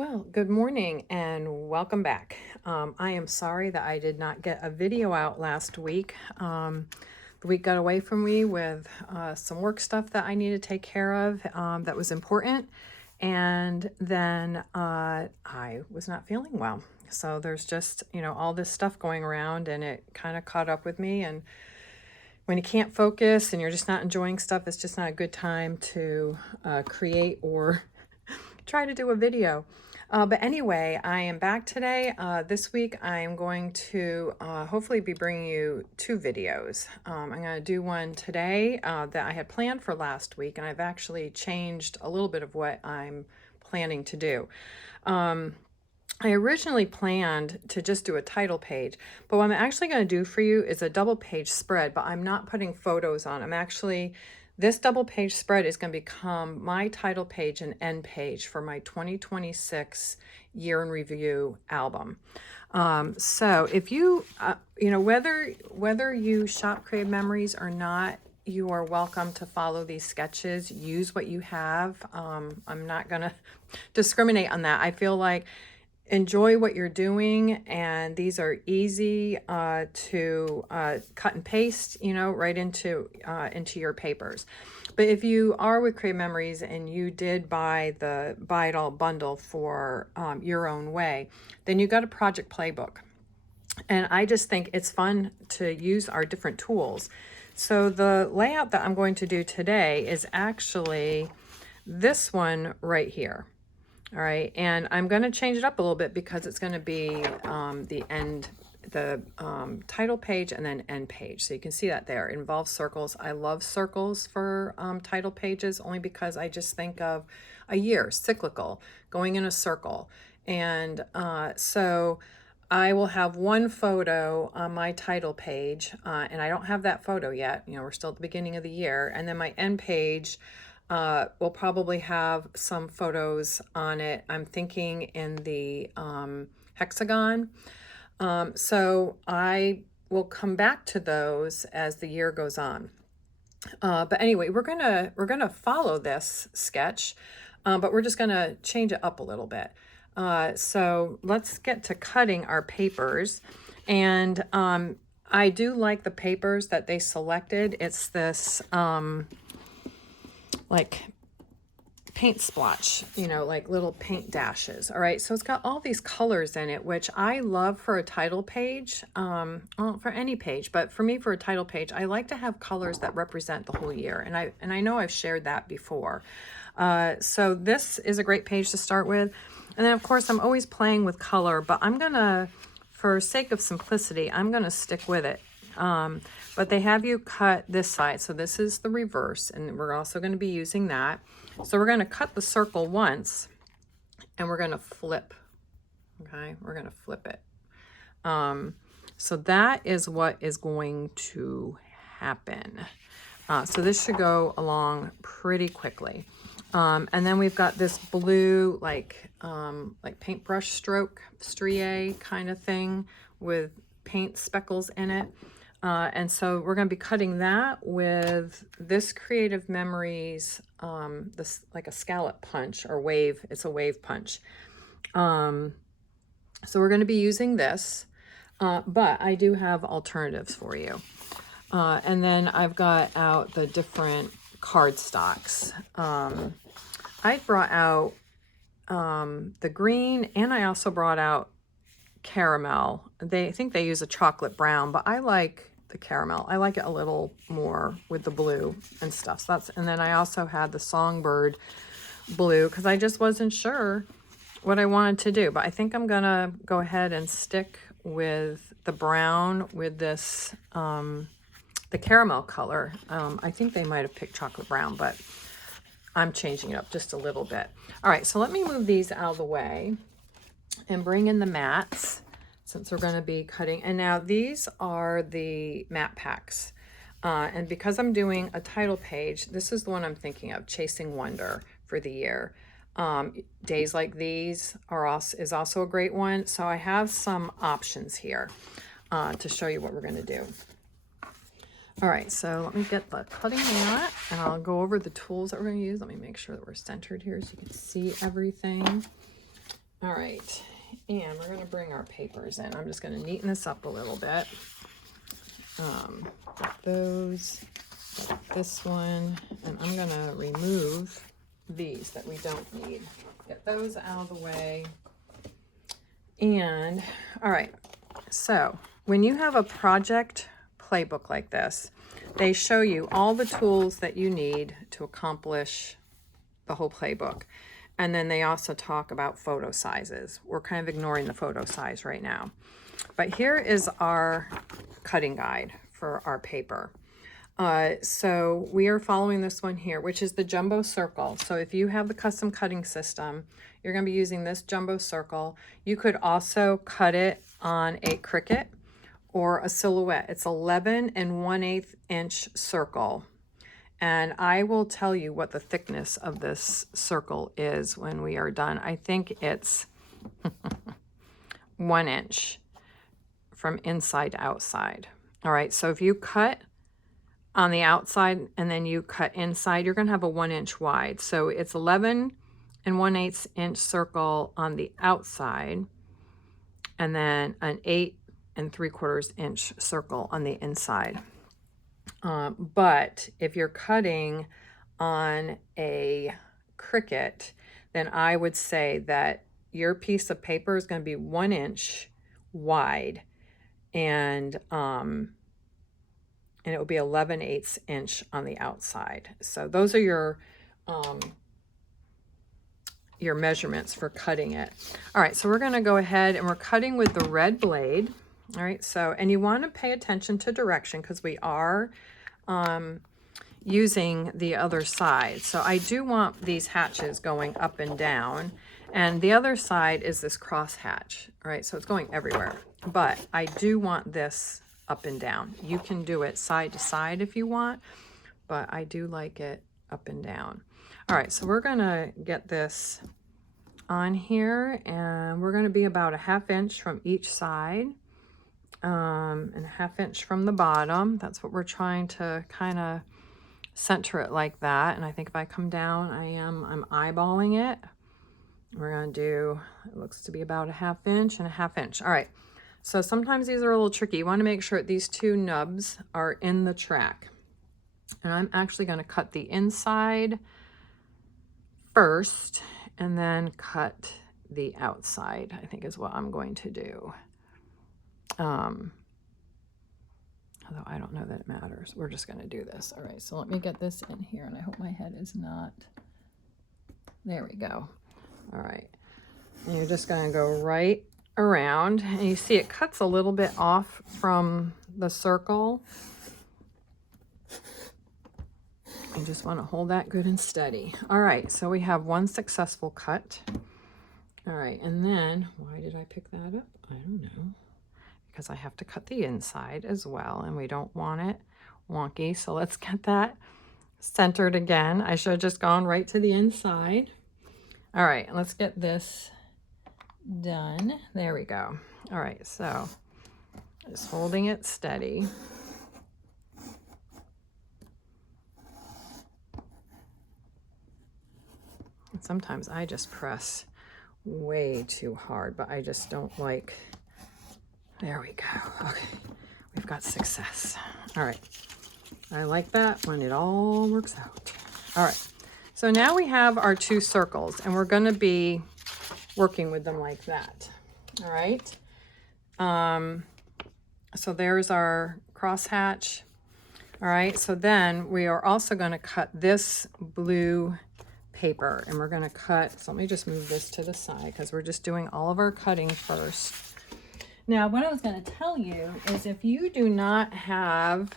Well, good morning and welcome back. I am sorry that I did not get a video out last week. The week got away from me with some work stuff that I need to take care of that was important. And then I was not feeling well. So there's just, all this stuff going around and it kind of caught up with me. And when you can't focus and you're just not enjoying stuff, it's just not a good time to create or try to do a video. But anyway, I am back today. This week I am going to hopefully be bringing you two videos. I'm going to do one today that I had planned for last week, and I've actually changed a little bit of what I'm planning to do. I originally planned to just do a title page, but what I'm actually going to do for you is a double page spread, but I'm not putting photos on. This double page spread is going to become my title page and end page for my 2026 year in review album. So if you, whether you shop Creative Memories or not, you are welcome to follow these sketches. Use what you have. I'm not going to discriminate on that. I feel like enjoy what you're doing, and these are easy to cut and paste, right into your papers. But if you are with Creative Memories and you did buy the Buy It All bundle for Your Own Way, then you got a project playbook. And I just think it's fun to use our different tools. So the layout that I'm going to do today is actually this one right here. All right, and I'm going to change it up a little bit because it's going to be the title page and then end page. So you can see that there. It involves circles. I love circles for title pages only because I just think of a year, cyclical, going in a circle. And so I will have one photo on my title page, and I don't have that photo yet. We're still at the beginning of the year. And then my end page we'll probably have some photos on it. I'm thinking in the hexagon. So I will come back to those as the year goes on. But anyway, we're gonna follow this sketch, but we're just gonna change it up a little bit. So let's get to cutting our papers. And I do like the papers that they selected. It's this like paint splotch, like little paint dashes. All right, so it's got all these colors in it, which I love for a title page, well, for any page, but for me, for a title page, I like to have colors that represent the whole year. And I know I've shared that before. So this is a great page to start with. And then of course I'm always playing with color, but I'm gonna, for sake of simplicity, I'm gonna stick with it. But they have you cut this side. So this is the reverse, and we're also going to be using that. So we're going to cut the circle once, and we're going to flip. Okay, we're going to flip it. So that is what is going to happen. So this should go along pretty quickly. And then we've got this blue, like paintbrush stroke strié kind of thing with paint speckles in it. And so we're going to be cutting that with this Creative Memories, this like a scallop punch or wave. It's a wave punch. So we're going to be using this, but I do have alternatives for you. And then I've got out the different cardstocks. I brought out the green, and I also brought out caramel. I think they use a chocolate brown, but I like the caramel. I like it a little more with the blue and stuff. So and then I also had the Songbird blue because I just wasn't sure what I wanted to do, but I think I'm gonna go ahead and stick with the brown with this, the caramel color. I think they might have picked chocolate brown, but I'm changing it up just a little bit. All right, so let me move these out of the way and bring in the mats since we're going to be cutting. And now these are the matte packs. And because I'm doing a title page, this is the one I'm thinking of, Chasing Wonder for the year. Days Like These is also a great one. So I have some options here to show you what we're going to do. All right, so let me get the cutting mat and I'll go over the tools that we're going to use. Let me make sure that we're centered here so you can see everything. All right, and we're going to bring our papers in. I'm just going to neaten this up a little bit. Put those, this one, and I'm going to remove these that we don't need. Get those out of the way. And all right, so when you have a project playbook like this, they show you all the tools that you need to accomplish the whole playbook. And then they also talk about photo sizes. We're kind of ignoring the photo size right now. But here is our cutting guide for our paper. So we are following this one here, which is the jumbo circle. So if you have the custom cutting system, you're going to be using this jumbo circle. You could also cut it on a Cricut or a silhouette. It's 11 1/8 inch circle. And I will tell you what the thickness of this circle is when we are done. I think it's 1 inch from inside to outside. All right, so if you cut on the outside and then you cut inside, you're gonna have a 1 inch wide. So it's 11 1/8 inch circle on the outside, and then an 8 3/4 inch circle on the inside. But if you're cutting on a Cricut, then I would say that your piece of paper is going to be 1 inch wide, and it will be 11/8 inch on the outside. So those are your measurements for cutting it. All right, so we're going to go ahead and we're cutting with the red blade. All right, so, and you want to pay attention to direction because we are using the other side. So I do want these hatches going up and down, and the other side is this cross hatch. All right, so it's going everywhere, but I do want this up and down. You can do it side to side if you want, but I do like it up and down. All right, so we're gonna get this on here, and we're gonna be about a 1/2 inch from each side, and a 1/2 inch from the bottom. That's what we're trying to kind of center it like that. And I think if I come down, I'm eyeballing it. We're gonna do, it looks to be about a 1/2 inch and a 1/2 inch. All right, so sometimes these are a little tricky. You want to make sure that these two nubs are in the track. And I'm actually going to cut the inside first and then cut the outside, I think is what I'm going to do. Although I don't know that it matters. We're just going to do this. All right, so let me get this in here, and I hope my head is not, there we go. All right, and you're just going to go right around, and you see it cuts a little bit off from the circle. You just want to hold that good and steady. All right, so we have one successful cut. All right, and then, why did I pick that up? I don't know. Because I have to cut the inside as well, and we don't want it wonky. So let's get that centered again. I should have just gone right to the inside. All right, let's get this done. There we go. All right, so just holding it steady. And sometimes I just press way too hard, but I just don't like, there we go. Okay, we've got success. All right, I like that when it all works out. All right, so now we have our two circles, and we're gonna be working with them like that. All right, so there's our crosshatch. All right, so then we are also gonna cut this blue paper, and we're gonna cut, so let me just move this to the side because we're just doing all of our cutting first. Now, what I was going to tell you is if you do not have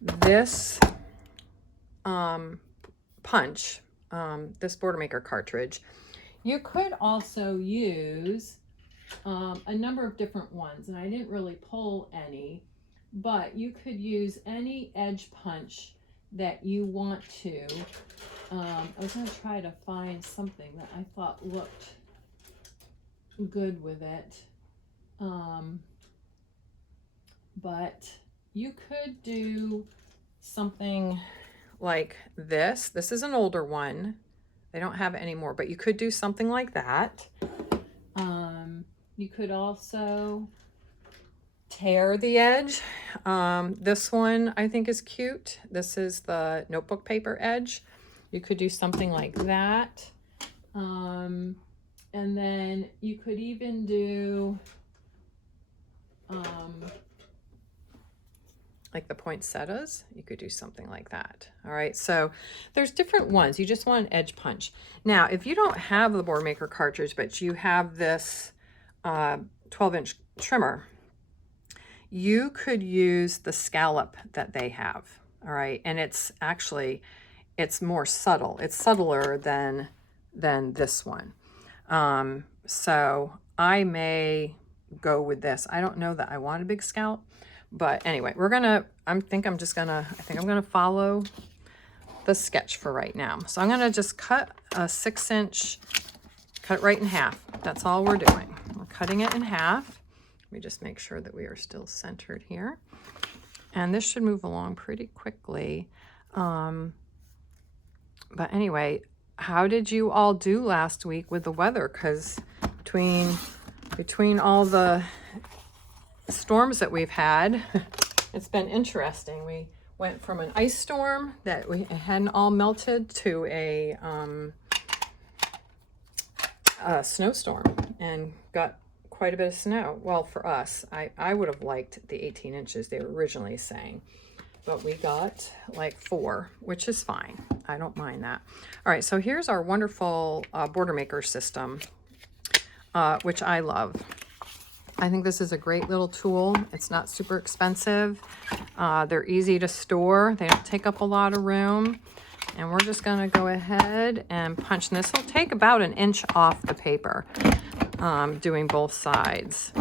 this punch, this Border Maker cartridge, you could also use a number of different ones. And I didn't really pull any, but you could use any edge punch that you want to. I was going to try to find something that I thought looked good with it. But you could do something like this. This is an older one. They don't have it anymore, but you could do something like that. You could also tear the edge. This one I think is cute. This is the notebook paper edge. You could do something like that. And then you could even do like the poinsettias. You could do something like that. All right, so there's different ones. You just want an edge punch. Now, if you don't have the board maker cartridge, but you have this 12-inch trimmer, you could use the scallop that they have. All right, and it's actually, it's more subtle. It's subtler than this one. So I may go with this. I don't know that I want a big scallop, but anyway, I think I'm gonna follow the sketch for right now. So I'm gonna just cut a 6-inch, cut it right in half. That's all we're doing. We're cutting it in half. Let me just make sure that we are still centered here. And this should move along pretty quickly. But anyway, how did you all do last week with the weather? Because between all the storms that we've had, it's been interesting. We went from an ice storm that we hadn't all melted to a snowstorm and got quite a bit of snow. Well, for us, I would have liked the 18 inches they were originally saying, but we got like 4, which is fine. I don't mind that. All right, so here's our wonderful border maker system, which I love. I think this is a great little tool. It's not super expensive. They're easy to store. They don't take up a lot of room. And we're just gonna go ahead and punch. And this will take about 1 inch off the paper, doing both sides.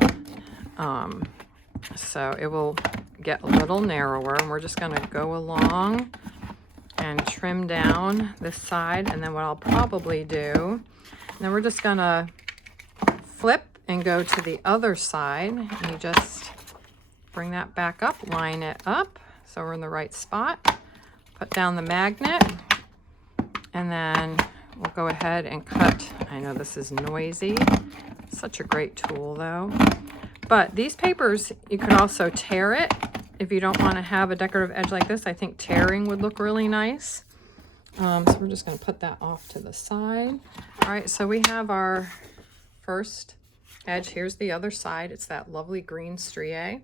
So it will get a little narrower, and we're just gonna go along and trim down this side. And then what I'll probably do, then we're just gonna flip and go to the other side. And you just bring that back up, line it up so we're in the right spot. Put down the magnet, and then we'll go ahead and cut. I know this is noisy. Such a great tool though. But these papers, you could also tear it. If you don't want to have a decorative edge like this, I think tearing would look really nice. So we're just going to put that off to the side. All right, so we have our first edge. Here's the other side. It's that lovely green strié.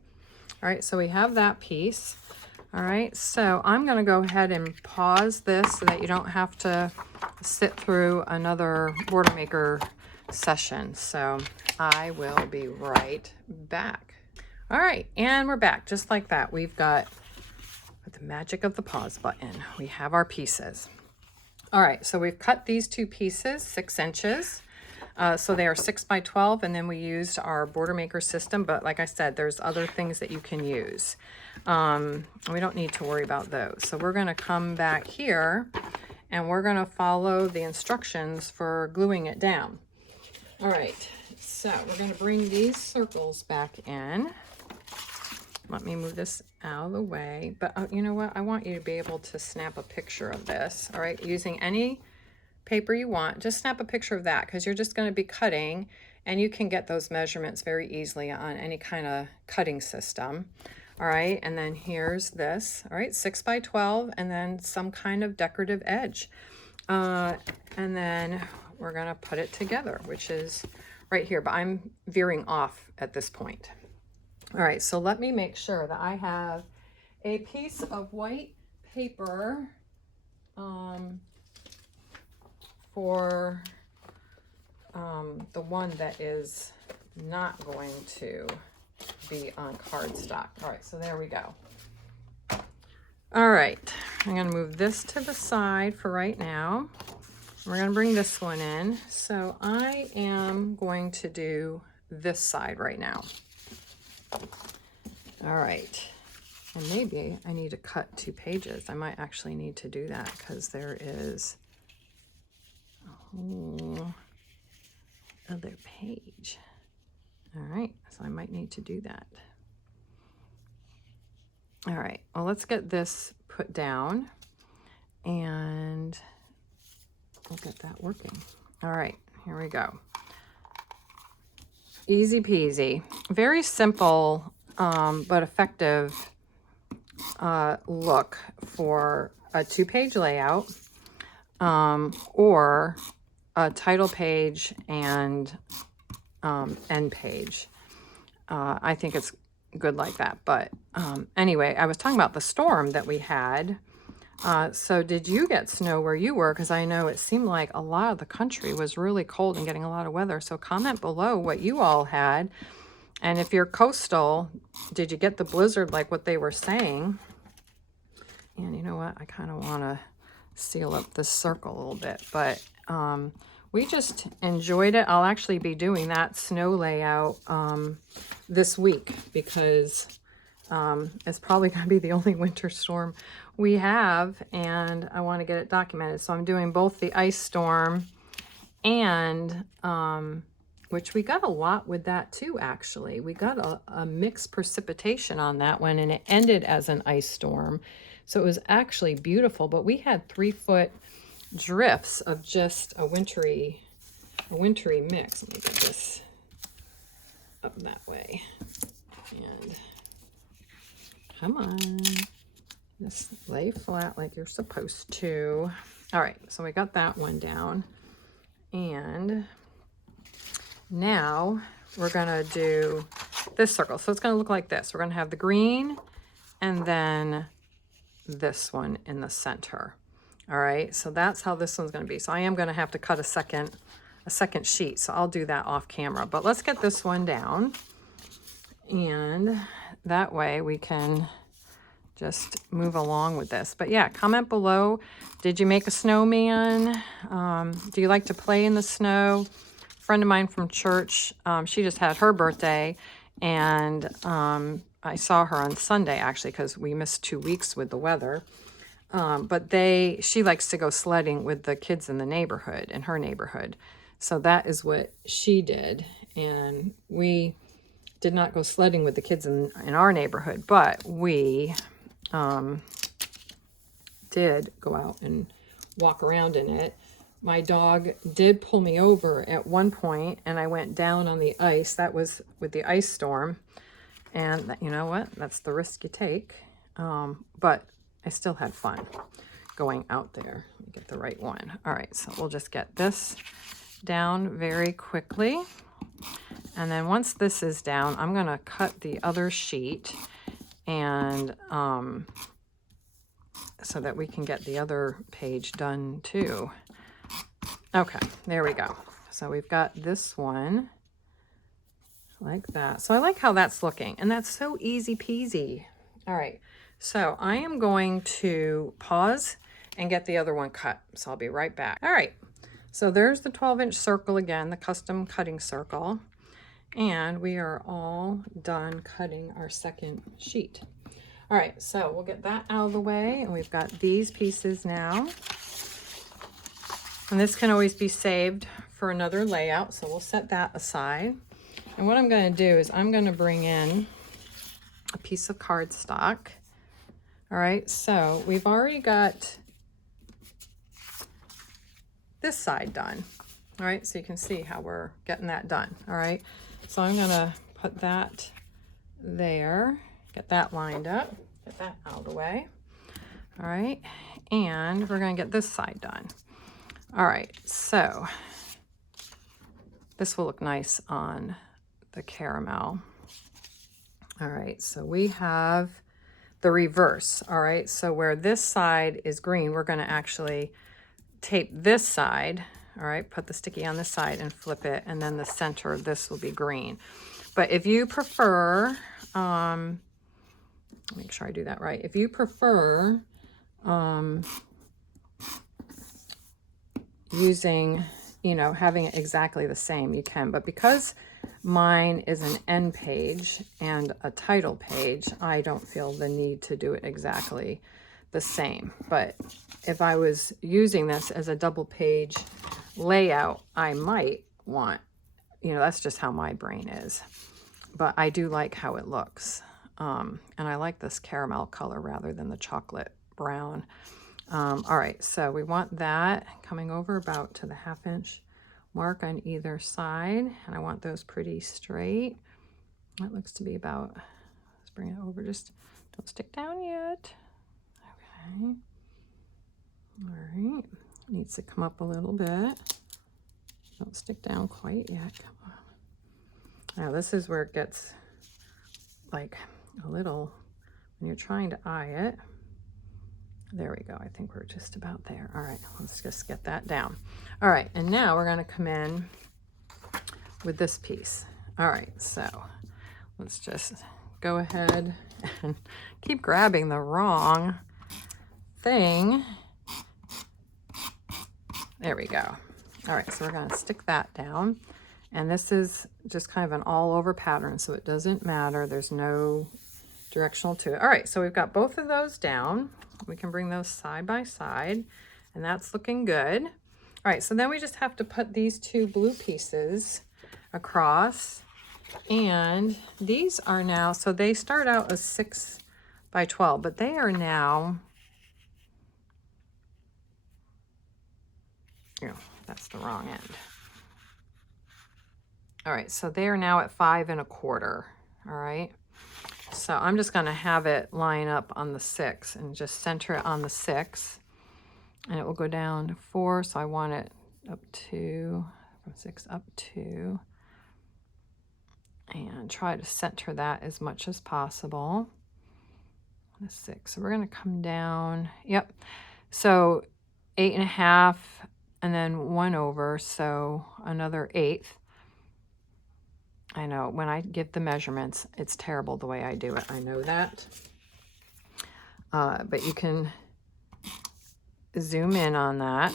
All right, so we have that piece. All right, so I'm going to go ahead and pause this so that you don't have to sit through another border maker session. So I will be right back. All right, and we're back just like that. We've got, with the magic of the pause button, we have our pieces. All right, so we've cut these 2 pieces 6 inches. So they are 6 by 12, and then we used our border maker system. But like I said, there's other things that you can use. We don't need to worry about those. So we're going to come back here, and we're going to follow the instructions for gluing it down. All right, so we're going to bring these circles back in. Let me move this out of the way. But you know what? I want you to be able to snap a picture of this. All right, using any paper you want, just snap a picture of that, because you're just going to be cutting, and you can get those measurements very easily on any kind of cutting system. All right, and then here's this. All right, 6 by 12, and then some kind of decorative edge. And then we're going to put it together, which is right here, but I'm veering off at this point. All right, so let me make sure that I have a piece of white paper for the one that is not going to be on cardstock. All right, so there we go. All right, I'm going to move this to the side for right now. We're going to bring this one in. So I am going to do this side right now. All right, and maybe I need to cut 2 pages. I might actually need to do that, because there is a whole other page. All right, so I might need to do that. All right, well, let's get this put down, and we'll get that working. All right, here we go. Easy peasy. Very simple, but effective look for a 2-page layout, or a title page and end page. I think it's good like that. But anyway, I was talking about the storm that we had. So did you get snow where you were? Because I know it seemed like a lot of the country was really cold and getting a lot of weather. So comment below what you all had. And if you're coastal, did you get the blizzard like what they were saying? And you know what? I kind of want to seal up this circle a little bit. But we just enjoyed it. I'll actually be doing that snow layout this week, because it's probably going to be the only winter storm we have, and I want to get it documented. So I'm doing both the ice storm and which we got a lot with that too, actually. We got a mixed precipitation on that one, and it ended as an ice storm. So it was actually beautiful, but we had 3-foot drifts of just a wintry mix. Let me get this up that way. And come on, just lay flat like you're supposed to. All right, so we got that one down. And now we're gonna do this circle. So it's gonna look like this. We're gonna have the green and then this one in the center. All right, so that's how this one's gonna be. So I am gonna have to cut a second sheet. So I'll do that off camera, but let's get this one down. And that way we can just move along with this. But yeah, comment below. Did you make a snowman? Do you like to play in the snow? A friend of mine from church, she just had her birthday, and I saw her on Sunday actually, because we missed 2 weeks with the weather. But she likes to go sledding with the kids in the neighborhood, in her neighborhood. So that is what she did. And we did not go sledding with the kids in our neighborhood, but we did go out and walk around in it. My dog did pull me over at one point, and I went down on the ice. That was with the ice storm. And you know what? That's the risk you take. But I still had fun going out there. Let me get the right one. All right, so we'll just get this down very quickly. And then once this is down, I'm going to cut the other sheet, and so that we can get the other page done too. Okay, there we go. So we've got this one like that. So I like how that's looking, and that's so easy peasy. All right, so I am going to pause and get the other one cut. So I'll be right back. All right, so there's the 12-inch circle again, the custom cutting circle. And we are all done cutting our second sheet. All right, so we'll get that out of the way, and we've got these pieces now. And this can always be saved for another layout, so we'll set that aside. And what I'm going to do is I'm going to bring in a piece of cardstock. All right, so we've already got this side done. All right, so you can see how we're getting that done. All right, so I'm going to put that there, get that lined up, get that out of the way. All right, and we're going to get this side done. All right, so this will look nice on the caramel. All right, so we have the reverse. All right, so where this side is green, we're going to actually tape this side. All right, put the sticky on this side and flip it, and then the center of this will be green. But if you prefer, make sure I do that right. If you prefer using, having it exactly the same, you can. But because mine is an end page and a title page, I don't feel the need to do it exactly the same. But if I was using this as a double page layout, I might want, that's just how my brain is. But I do like how it looks. And I like this caramel color rather than the chocolate brown. All right, so we want that coming over about to the 1/2 inch mark on either side, and I want those pretty straight. That looks to be about, let's bring it over, just don't stick down yet. Okay. All right, needs to come up a little bit. Don't stick down quite yet, come on. Now this is where it gets like a little, when you're trying to eye it. There we go, I think we're just about there. All right, let's just get that down. All right, and now we're gonna come in with this piece. All right, so let's just go ahead and keep grabbing the wrong thing. There we go. All right, so we're gonna stick that down. And this is just kind of an all over pattern, so it doesn't matter. There's no directional to it. All right, so we've got both of those down. We can bring those side by side, and that's looking good. All right, so then we just have to put these two blue pieces across. And these are now, so they start out as 6 by 12, but they are now, oh, that's the wrong end. All right, so they are now at 5 1/4. All right, so I'm just going to have it line up on the 6 and just center it on the 6, and it will go down to 4. So I want it up to, from 6 up to, and try to center that as much as possible. The 6. So we're going to come down. Yep. So 8 1/2, and then 1 over. So another 1/8. I know when I give the measurements, it's terrible the way I do it. I know that. But you can zoom in on that.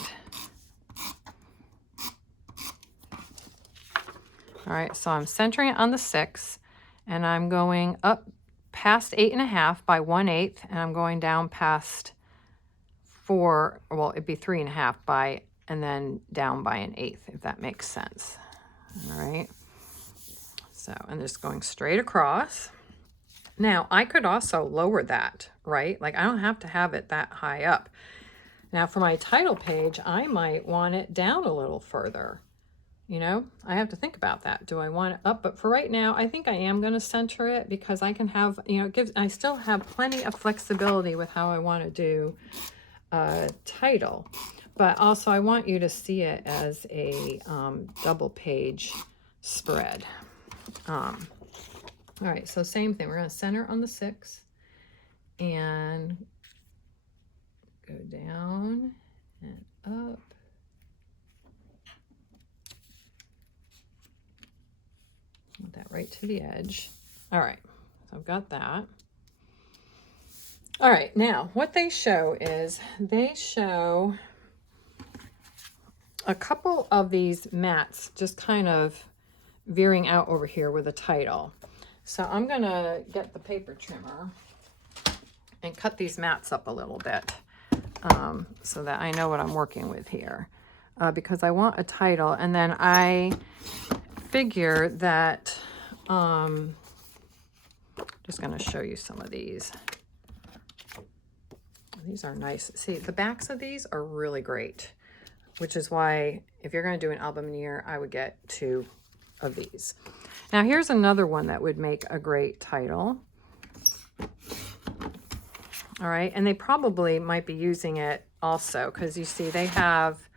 All right, so I'm centering it on the 6, and I'm going up past 8 1/2 by 1/8, and I'm going down past 4, well, it'd be 3 1/2 by, and then down by 1/8, if that makes sense. All right. So, and just going straight across. Now, I could also lower that, right? Like, I don't have to have it that high up. Now, for my title page, I might want it down a little further. You know, I have to think about that. Do I want it up? But for right now, I think I am going to center it because I can have, you know, it gives, I still have plenty of flexibility with how I want to do a title. But also, I want you to see it as a double page spread. All right, so same thing. We're going to center on the 6 and go down and up. Want that right to the edge. All right, so I've got that. All right, now what they show is they show a couple of these mats just kind of veering out over here with a title. So I'm gonna get the paper trimmer and cut these mats up a little bit so that I know what I'm working with here because I want a title, and then I figure that just going to show you some of these. These are nice. See, the backs of these are really great, which is why if you're going to do an album year, I would get 2 of these. Now here's another one that would make a great title. All right, and they probably might be using it also because you see they have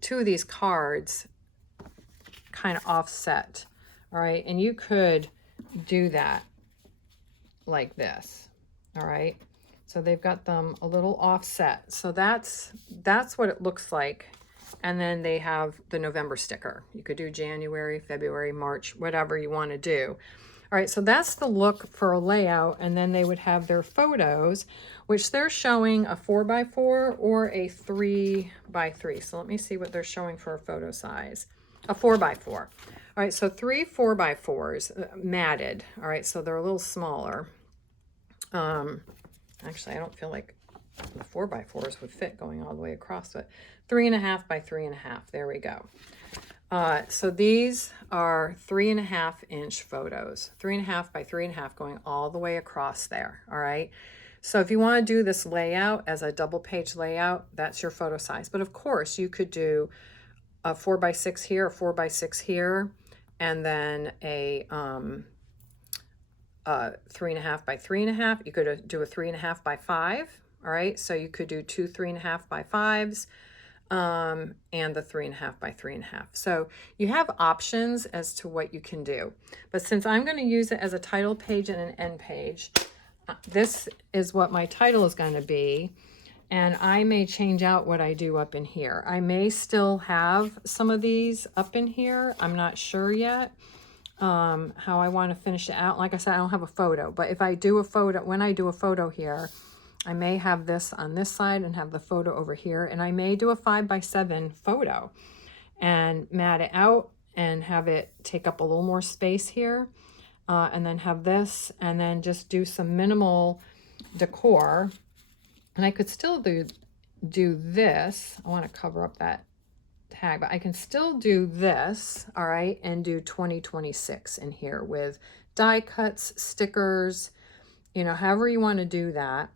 2 of these cards kind of offset. All right, and you could do that like this. All right, so they've got them a little offset. So that's what it looks like. And then they have the November sticker. You could do January, February, March, whatever you want to do. All right, so that's the look for a layout. And then they would have their photos, which they're showing a 4x4 or a 3x3. So let me see what they're showing for a photo size. A 4x4. All right, so 3 4x4s matted. All right, so they're a little smaller. Actually, I don't feel like the 4x4s would fit going all the way across it. 3.5 by 3.5. There we go. So these are 3.5 inch photos, 3.5 by 3.5 going all the way across there. All right. So if you want to do this layout as a double page layout, that's your photo size. But of course you could do a 4x6 here, a 4x6 here, and then a 3.5 by 3.5. You could do a 3.5 by 5. All right, so you could do two 3.5 by 5s, and the 3.5 by 3.5. So you have options as to what you can do. But since I'm going to use it as a title page and an end page, this is what my title is going to be. And I may change out what I do up in here. I may still have some of these up in here. I'm not sure yet how I want to finish it out. Like I said, I don't have a photo, but if I do a photo, when I do a photo here, I may have this on this side and have the photo over here. And I may do a 5x7 photo and mat it out and have it take up a little more space here. And then have this, and then just do some minimal decor. And I could still do this. I want to cover up that tag, but I can still do this, all right, and do 2026 in here with die cuts, stickers, you know, however you want to do that,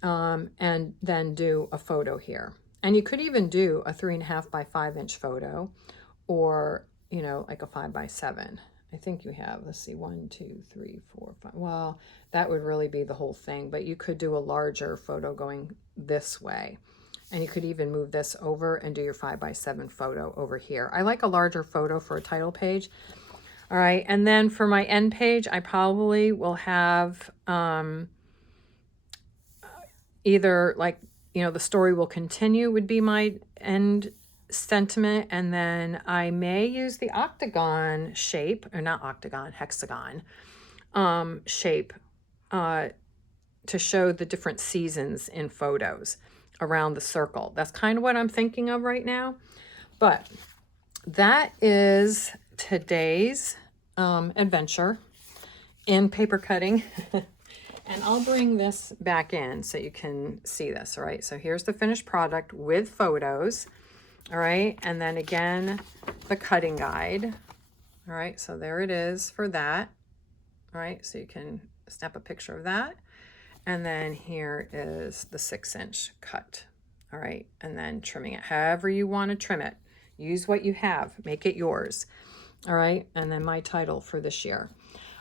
and then do a photo here. And you could even do a 3.5 by 5 inch photo, or, you know, like a 5x7. I think you have, let's see, 1, 2, 3, 4, 5. Well, that would really be the whole thing, but you could do a larger photo going this way. And you could even move this over and do your 5x7 photo over here. I like a larger photo for a title page. All right, and then for my end page, I probably will have either, like, you know, the story will continue would be my end sentiment, and then I may use the octagon shape, or not octagon, hexagon shape to show the different seasons in photos around the circle. That's kind of what I'm thinking of right now. But that is today's adventure in paper cutting. And I'll bring this back in so you can see this, all right? So here's the finished product with photos. All right, and then again, the cutting guide. All right, so there it is for that. All right, so you can snap a picture of that. And then here is the 6-inch cut. All right, and then trimming it however you want to trim it. Use what you have, make it yours. All right, and then my title for this year.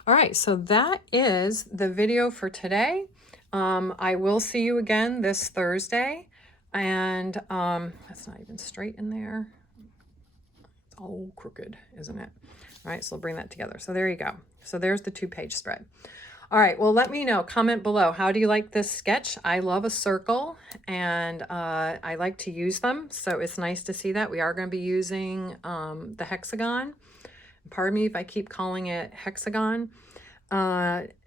All right, so that is the video for today. I will see you again this Thursday. And that's not even straight in there. It's all crooked, isn't it? All right, so we'll bring that together. So there you go. So there's the 2-page spread. All right, well, let me know, comment below. How do you like this sketch? I love a circle, and I like to use them. So it's nice to see that. We are going to be using the hexagon. Pardon me if I keep calling it hexagon.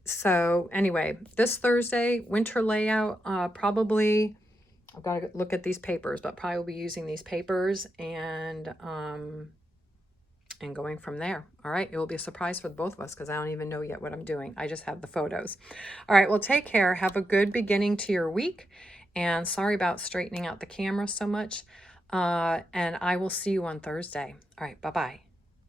So anyway, this Thursday, winter layout, probably... I've got to look at these papers, but probably will be using these papers and going from there. All right, it will be a surprise for both of us because I don't even know yet what I'm doing. I just have the photos. All right, well, take care. Have a good beginning to your week, and sorry about straightening out the camera so much. And I will see you on Thursday. All right, bye-bye.